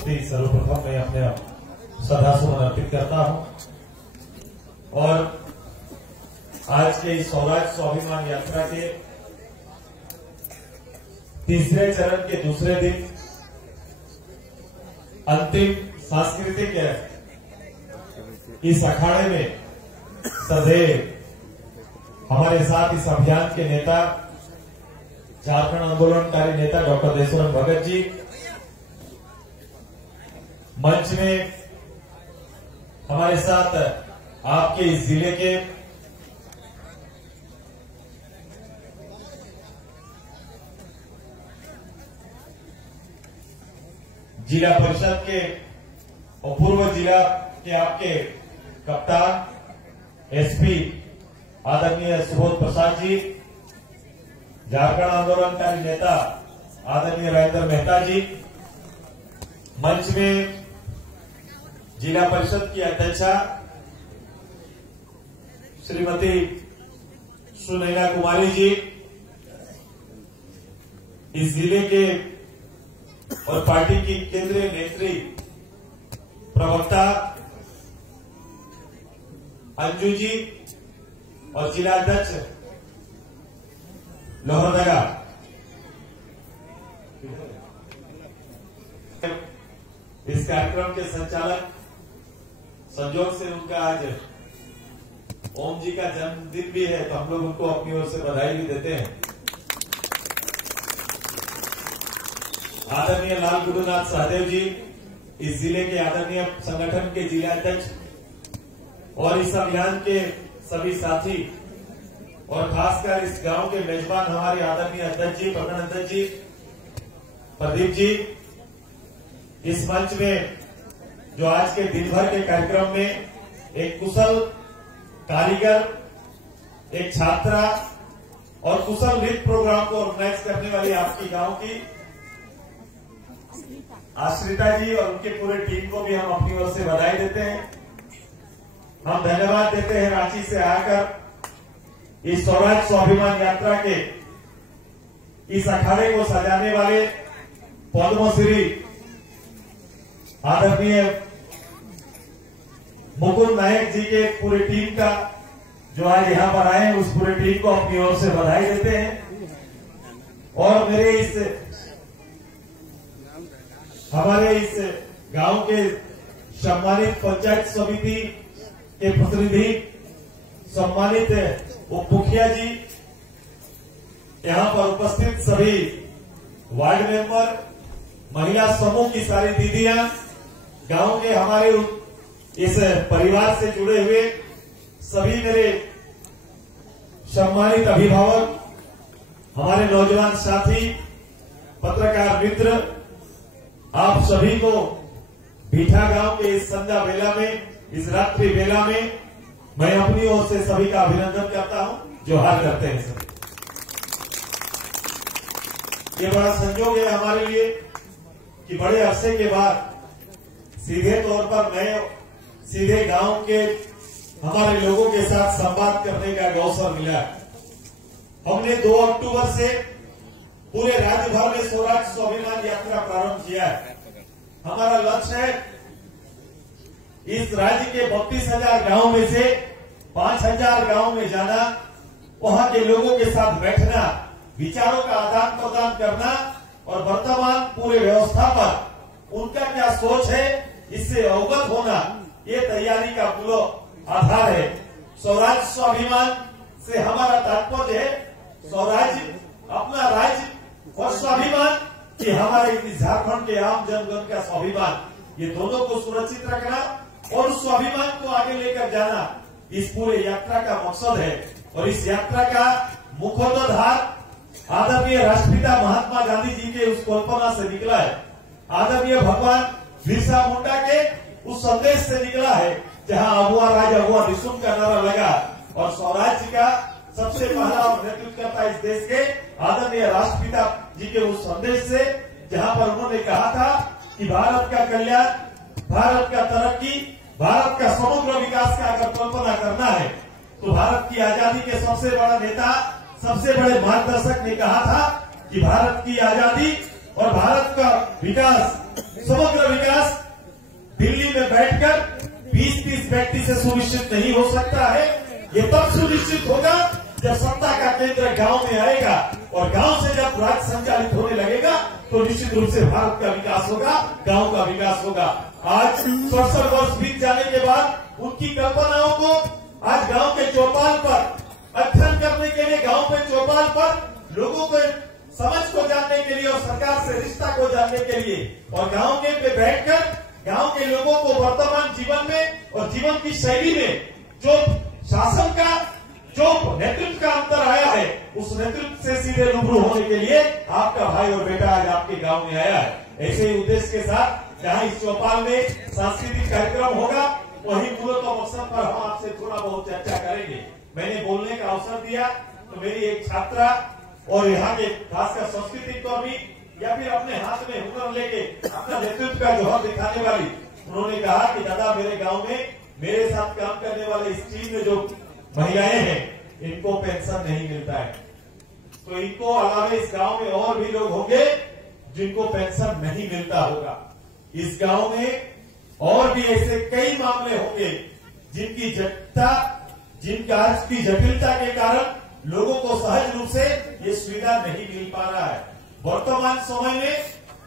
प्रति सर्वप्रथम मैं अपने श्रद्धासुमन अर्पित करता हूं और आज के इस स्वराज स्वाभिमान यात्रा के तीसरे चरण के दूसरे दिन अंतिम सांस्कृतिक इस अखाड़े में सदैव हमारे साथ इस अभियान के नेता झारखंड आंदोलनकारी नेता डॉक्टर देशुरंग भगत जी, मंच में हमारे साथ आपके इस जिले के जिला परिषद के और पूर्व जिला के आपके कप्तान एसपी आदरणीय सुबोध प्रसाद जी, झारखंड आंदोलनकारी नेता आदरणीय राजेंद्र मेहता जी, मंच में जिला परिषद की अध्यक्षा श्रीमती सुनैना कुमारी जी, इस जिले के और पार्टी की केंद्रीय नेत्री प्रवक्ता अंजू जी और जिला अध्यक्ष लोहरदगा, इस कार्यक्रम के संचालक संजोग से उनका आज ओम जी का जन्मदिन भी है, तो हम लोग उनको अपनी ओर से बधाई भी देते हैं। आदरणीय लाल गुरुनाथ सहदेव जी, इस जिले के आदरणीय संगठन के जिला अध्यक्ष और इस अभियान के सभी साथी और खासकर इस गांव के मेजबान हमारे आदरणीय अध्यक्ष जी प्रकरण अध्यक्ष जी प्रदीप जी, इस मंच में जो आज के दिन भर के कार्यक्रम में एक कुशल कारीगर, एक छात्रा और कुशल नृत्य प्रोग्राम को ऑर्गेनाइज करने वाली आपकी गांव की आश्रिता जी और उनके पूरे टीम को भी हम अपनी ओर से बधाई देते हैं। हम धन्यवाद देते हैं रांची से आकर इस स्वराज स्वाभिमान यात्रा के इस अखाड़े को सजाने वाले पद्मश्री आदरणीय मुकुंद नायक जी के पूरे टीम का, जो आज यहां पर आए हैं, उस पूरे टीम को अपनी ओर से बधाई देते हैं। और मेरे हमारे इस गांव के सम्मानित पंचायत समिति के प्रतिनिधि, सम्मानित उप मुखिया जी, यहां पर उपस्थित सभी वार्ड मेंबर, महिला समूह की सारी दीदियां, गांव के हमारे इस परिवार से जुड़े हुए सभी मेरे सम्मानित अभिभावक, हमारे नौजवान साथी, पत्रकार मित्र, आप सभी को भीठा गांव के इस संध्या बेला में, इस रात्रि बेला में मैं अपनी ओर से सभी का अभिनंदन करता हूं, जोहार करते हैं सभी। ये बड़ा संयोग है हमारे लिए कि बड़े अरसे के बाद सीधे तौर पर मैं सीधे गांव के हमारे लोगों के साथ संवाद करने का अवसर मिला। हमने 2 अक्टूबर से पूरे राज्य भर में स्वराज स्वाभिमान यात्रा प्रारंभ किया है। हमारा लक्ष्य है इस राज्य के 32,000 गांव में से 5,000 गांव में जाना, वहां के लोगों के साथ बैठना, विचारों का आदान प्रदान करना और वर्तमान पूरे व्यवस्था पर उनका क्या सोच है इससे अवगत होना, ये तैयारी का मूल आधार है। स्वराज स्वाभिमान से हमारा तात्पर्य है स्वराज्य, अपना राज्य, और स्वाभिमान कि हमारे झारखंड के आम जनगण का स्वाभिमान, ये दोनों को सुरक्षित रखना और उस स्वाभिमान को आगे लेकर जाना, इस पूरे यात्रा का मकसद है। और इस यात्रा का मुखोद्धार आदरणीय राष्ट्रपिता महात्मा गांधी जी के उस कल्पना से निकला है, आदरणीय भगवान बिरसा मुंडा के उस संदेश से निकला है, जहां अगुआ राजा हुआ निशुल्क का नारा लगा और स्वराज्य का सबसे पहला नेतृत्व करता इस देश के आदरणीय राष्ट्रपिता जी के उस संदेश से, जहां पर उन्होंने कहा था कि भारत का कल्याण, भारत का तरक्की, भारत का समग्र विकास का अगर कल्पना करना है तो भारत की आजादी के सबसे बड़ा नेता, सबसे बड़े मार्गदर्शक ने कहा था कि भारत की आजादी और भारत का विकास समग्र विकास दिल्ली में बैठकर 20-30 व्यक्ति से सुनिश्चित नहीं हो सकता है। ये तब सुनिश्चित होगा जब सत्ता का केंद्र गांव में आएगा और गांव से जब राज्य संचालित होने लगेगा तो निश्चित रूप से भारत का विकास होगा, गांव का विकास होगा। आज 67 वर्ष बीत जाने के बाद उनकी कल्पनाओं को आज गांव के चौपाल पर अध्ययन करने के लिए, गांव के चौपाल पर लोगों को समझ को जानने के लिए और सरकार से रिश्ता को जानने के लिए और गांव के पे बैठकर गांव के लोगों को वर्तमान जीवन में और जीवन की शैली में जो शासन का जो नेतृत्व का अंतर आया है उस नेतृत्व से सीधे रूबरू होने के लिए आपका भाई और बेटा आज आपके गांव में आया है। ऐसे ही उद्देश्य के साथ जहां इस चौपाल में सांस्कृतिक कार्यक्रम होगा वहीं मूलत मकसद पर हम आपसे थोड़ा बहुत चर्चा करेंगे। मैंने बोलने का अवसर दिया तो मेरी एक छात्रा और यहाँ के खासकर संस्कृति कर्मी या फिर अपने हाथ में हुनर लेके अपना नेतृत्व का जौहर दिखाने वाली, उन्होंने कहा कि दादा मेरे गांव में मेरे साथ काम करने वाले इस टीम में जो महिलाएं हैं इनको पेंशन नहीं मिलता है, तो इनको अलावा इस गांव में और भी लोग होंगे जिनको पेंशन नहीं मिलता होगा। इस गांव में और भी ऐसे कई मामले होंगे जिनकी जटिलता, जिनका आज की जटिलता के कारण लोगों को सहज रूप से ये सुविधा नहीं मिल पा रहा है। वर्तमान समय में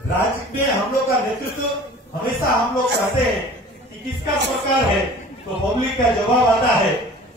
राज्य में हम लोग का नेतृत्व हमेशा हम लोग कहते हैं कि किसका सरकार है, तो पब्लिक का जवाब आता है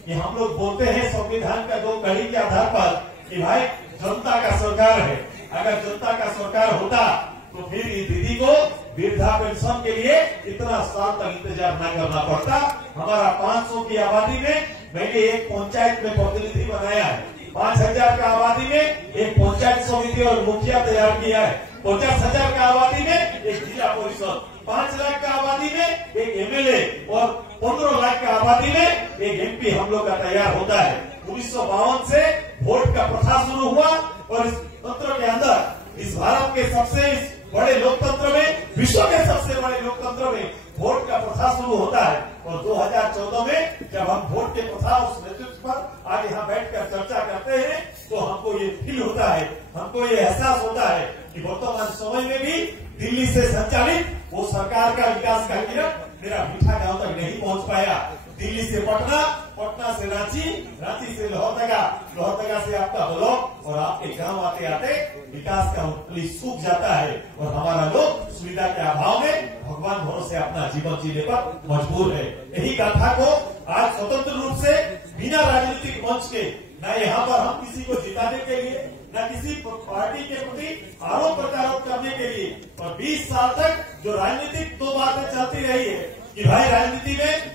कि हम लोग बोलते हैं संविधान का 2 कड़ी के आधार पर कि भाई जनता का सरकार है। अगर जनता का सरकार होता तो फिर इस दीदी को वृद्धा पेंशन के लिए इतना साल तक इंतजार न करना पड़ता। हमारा 500 की आबादी में मैंने एक पंचायत में प्रतिनिधि बनाया है, 5000 का आबादी में एक पंचायत समिति और मुखिया तैयार किया है, 50,000 का आबादी में एक जिला परिषद, 5 लाख का आबादी में एक एमएलए और 15 लाख का आबादी में एक एमपी हम लोग का तैयार होता है। 1952 से वोट का प्रथा शुरू हुआ और इस तंत्र के अंदर इस भारत के सबसे बड़े लोकतंत्र में, विश्व के सबसे बड़े लोकतंत्र में वोट का प्रथा शुरू होता है। और 2014 में जब हम वोट के प्रथा उस नेतृत्व पर आज यहाँ बैठकर चर्चा करते हैं तो हमको ये फील होता है, हमको ये एहसास होता है कि वर्तमान समय में भी दिल्ली से संचालित वो सरकार का विकास का किरण मेरा मीठा गांव तक नहीं पहुंच पाया। दिल्ली से पटना, पटना से रांची, रांची से लोहरदगा, लोहरदगा से आपका ब्लॉक और आपके गांव आते आते विकास का पुलिस सूख जाता है और हमारा लोग सुविधा के अभाव में भगवान भरोसे अपना जीवन जीने पर मजबूर है। यही गाथा को आज स्वतंत्र रूप से बिना राजनीतिक मंच के, न यहाँ पर हम किसी को जिताने के लिए, न किसी पार्टी के प्रति आरोप प्रत्यारोप करने के लिए, और 20 साल तक जो राजनीतिक 2 बातें चलती रही है कि भाई राजनीति में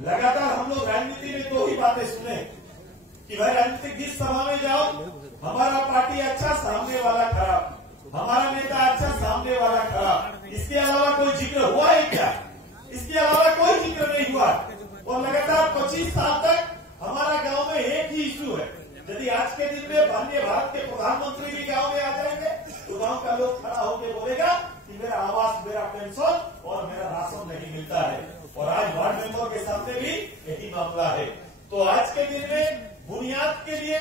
लगातार हम लोग राजनीति में 2 ही बातें सुने कि भाई राजनीतिक जिस सभा में जाओ हमारा पार्टी अच्छा, सामने वाला खराब, हमारा नेता अच्छा, सामने वाला खराब, इसके अलावा कोई जिक्र हुआ है क्या? इसके अलावा कोई जिक्र नहीं हुआ। और लगातार 25 साल तक हमारा गांव में एक ही इश्यू है। यदि आज के दिन में माननीय भारत के प्रधानमंत्री भी गांव में आ जाएंगे तो गांव का लोग खड़ा होकर बोलेगा कि मेरा आवास, मेरा पेंशन और मेरा राशन नहीं मिलता है। और आज वार्ड मेंबर के सामने भी यही मामला है। तो आज के दिन में बुनियाद के लिए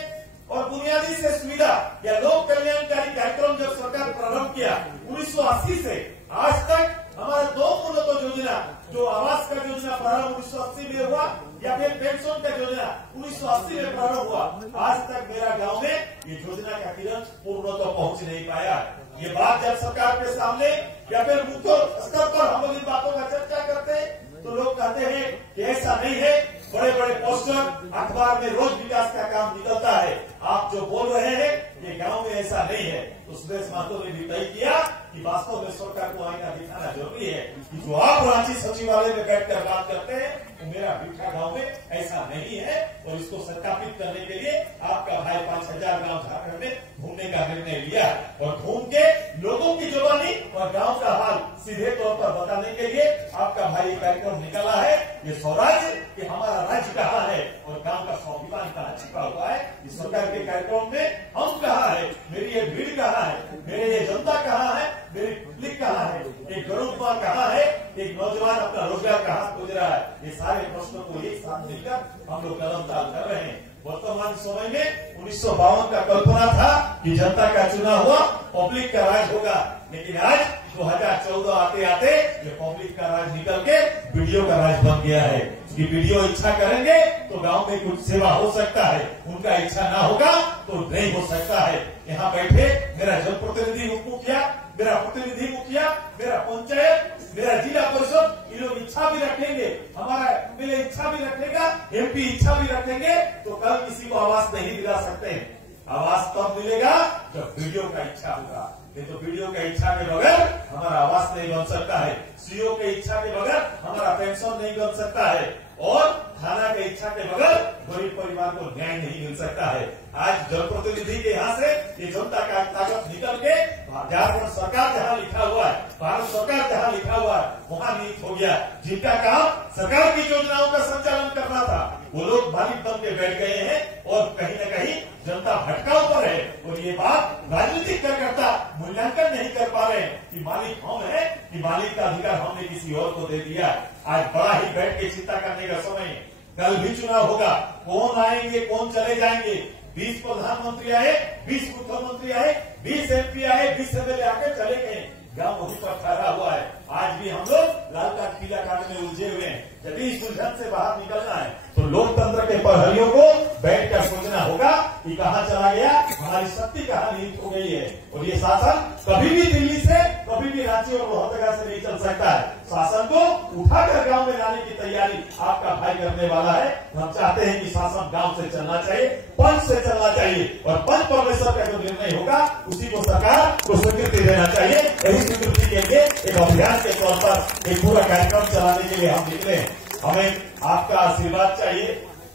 और बुनियादी से सुविधा या लोक कल्याणकारी कार्यक्रम जब सरकार प्रारंभ किया 1980 से आज तक हमारा 2 मूलतः योजना, जो आवास का योजना प्रारंभ 1980 में हुआ या फिर पेंशन का योजना 1980 में प्रारंभ हुआ, आज तक मेरा गांव में ये योजना का किरण पूर्णतः पहुंच नहीं पाया। ये बात जब सरकार के सामने या फिर मुख्य स्तर पर हम लोग इन बातों का चर्चा करते हैं तो लोग कहते हैं कि ऐसा नहीं है, बड़े बड़े पोस्टर अखबार में रोज विकास का काम निकलता है, आप जो बोल रहे हैं ये गांव में ऐसा नहीं है। तो सुरेश महतो ने भी तय किया कि वास्तव में सरकार को आईना दिखाना जरूरी है कि जो आप रांची सचिवालय में बैठकर बात करते हैं तो मेरा मीठा गांव में ऐसा नहीं है। और इसको सत्यापित करने के लिए आपका भाई 5000 गांव झारखंड में घूमने का निर्णय लिया और घूम के लोगों की जुबानी और गांव का हाल सीधे तौर पर बताने के लिए आपका भाई कार्यक्रम निकाला है। ये स्वराज्य कि हमारा राज्य कहाँ है और गांव का स्वाभिमान कहाँ छिपा हुआ है। इस सरकार के कार्यक्रम में हम कहाँ है, मेरी ये भीड़ कहाँ है, मेरे ये जनता कहाँ है, मेरी पब्लिक कहाँ है, एक गरीब माँ कहाँ है, एक नौजवान अपना रोजगार कहाँ खोज रहा है, ये सारे प्रश्नों को एक साथ मिलकर हम लोग कदम ताल कर रहे हैं। वर्तमान समय में 1952 का कल्पना था कि जनता का चुना हुआ पब्लिक का राज होगा। लेकिन आज 2014 आते आते ये पब्लिक का राज निकल के वीडियो का राज बन गया है कि वीडियो इच्छा करेंगे तो गांव में कुछ सेवा हो सकता है, उनका इच्छा ना होगा तो नहीं हो सकता है। यहाँ बैठे मेरा जनप्रतिनिधि मुखिया, मेरा प्रतिनिधि मुखिया, मेरा पंचायत, मेरा जिला परिषद, ये लोग इच्छा भी रखेंगे, हमारा एमएलए इच्छा भी रखेगा, एमपी इच्छा भी रखेंगे तो कल किसी को आवास नहीं दिला सकते हैं। आवास तब मिलेगा जब वीडियो का इच्छा होगा। नहीं तो वीडियो के इच्छा के बगैर हमारा आवास नहीं बन सकता है, सीओ के इच्छा के बगैर हमारा पेंशन नहीं बन सकता है और थाना के इच्छा के बगैर गरीब परिवार को न्याय नहीं मिल सकता है। आज जनप्रतिनिधि के यहाँ से ये जनता का ताकत निकल के झारखंड सरकार जहाँ लिखा हुआ है, भारत सरकार जहाँ लिखा हुआ है वहाँ नियुक्त हो गया। जिनका काम सरकार की योजनाओं का संचालन करना था वो लोग मालिक बन के बैठ गए हैं और कहीं न कहीं जनता भटकाव पर है। और ये बात राजनीतिक कार्यकर्ता मूल्यांकन नहीं कर पा रहे हैं कि मालिक हम है कि मालिक का अधिकार हमने किसी और को दे दिया। आज बड़ा ही बैठ के चिंता करने का समय है। कल भी चुनाव होगा, कौन आएंगे कौन चले जाएंगे। 20 प्रधानमंत्री आए, 20 मुख्यमंत्री आए, 20 एमपी आए, 20 एमएलए आके चले गए, गांव वहीं पर ठहरा हुआ है। आज भी हम लोग लाल कार्ड पीला कार्ड में उलझे हुए हैं। यदि इस उलझन से बाहर निकलना है तो लोकतंत्र के प्रहरियों को बैठकर सोचना होगा कि कहाँ चला गया, हमारी शक्ति कहाँ नियुक्त हो गई है। और ये शासन कभी भी दिल्ली से, कभी भी रांची और लोहरदगा से नहीं चल सकता है। शासन को उठाकर गांव में लाने की तैयारी आपका भाई करने वाला है। हम चाहते हैं कि शासन गांव से चलना चाहिए, पंच से चलना चाहिए और पंच परमेश्वर का जो निर्णय होगा उसी को सरकार को स्वीकृति देना चाहिए। यही स्वीकृति के लिए एक अभियान के तौर पर एक पूरा कार्यक्रम चलाने के लिए हम निकले। हमें आपका आशीर्वाद चाहिए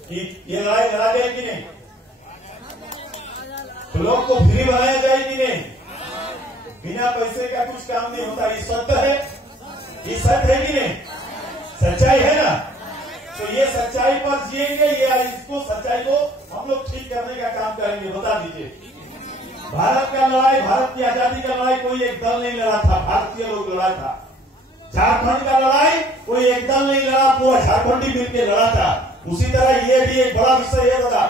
कि ये लड़ाई लड़ा जाए कि नहीं, लोग को फ्री बनाया जाए कि नहीं। बिना पैसे का कुछ काम नहीं होता, ये सत्य है, ये सत्य है कि नहीं, सच्चाई है ना। तो ये सच्चाई पर जिएंगे, ये इसको सच्चाई को हम लोग ठीक करने का काम करेंगे। बता दीजिए, भारत का लड़ाई, भारत की आजादी का लड़ाई कोई एक दल नहीं लड़ा था, भारतीय लोग लड़ा था। झारखंड का लड़ाई कोई एक दल नहीं लड़ा, पूरा झारखंडी मिलकर लड़ा था। उसी तरह ये भी एक बड़ा विषय है दादा,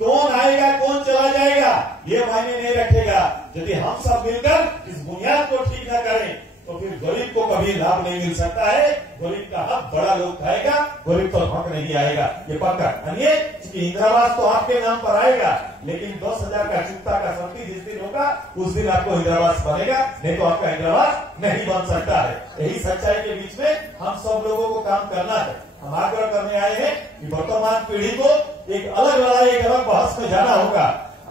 कौन आएगा कौन चला जाएगा ये मायने नहीं रखेगा। यदि हम सब मिलकर इस बुनियाद को ठीक न करें तो फिर गरीब को कभी लाभ नहीं मिल सकता है। गरीब का हक बड़ा लोग खाएगा, गरीब तो हक नहीं आएगा, ये पक्का। इंदिरावास तो आपके नाम पर आएगा, लेकिन 10,000 का चुकता का शक्ति जिस दिन होगा उस दिन आपको इंदिरावास बनेगा, नहीं तो आपका इंदिरावास नहीं बन सकता है। यही सच्चाई के बीच में हम सब लोगों को काम करना है। हम आग्रह करने आए हैं कि वर्तमान पीढ़ी को एक अलग लड़ाई, एक अलग बहस में जाना होगा।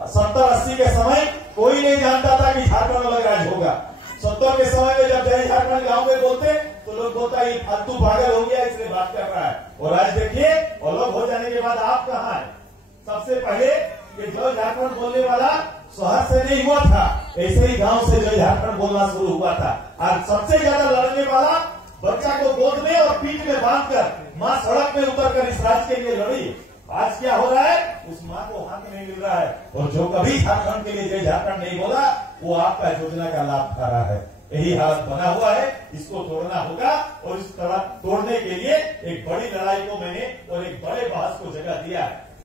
70-80 के समय कोई नहीं जानता था कि झारखंड अलग राज्य होगा। 70 के समय में जब जय झारखंड गांव में बोलते तो लोग बोलता ये फालतू पागल हो गया इसलिए बात कर रहा है। और आज देखिए अलग हो जाने के बाद आप कहाँ है। सबसे पहले ये जय झारखंड बोलने वाला शहर से नहीं हुआ था, ऐसे ही गांव से जय झारखंड बोलना शुरू हुआ था। आज सबसे ज्यादा लड़ने वाला बच्चा को गोद में और पीठ में बांधकर माँ सड़क में उतरकर इस राज्य के लिए लड़ी। आज क्या हो रहा है, उस माँ को हक नहीं मिल रहा है। और जो कभी झारखंड के लिए जय झारखंड नहीं बोला वो आपका योजना का लाभ खा रहा है। यही हालत बना हुआ है, इसको तोड़ना होगा। और इस तरह तोड़ने के लिए एक बड़ी लड़ाई को मैंने और एक बड़े बहस को जगह दिया है।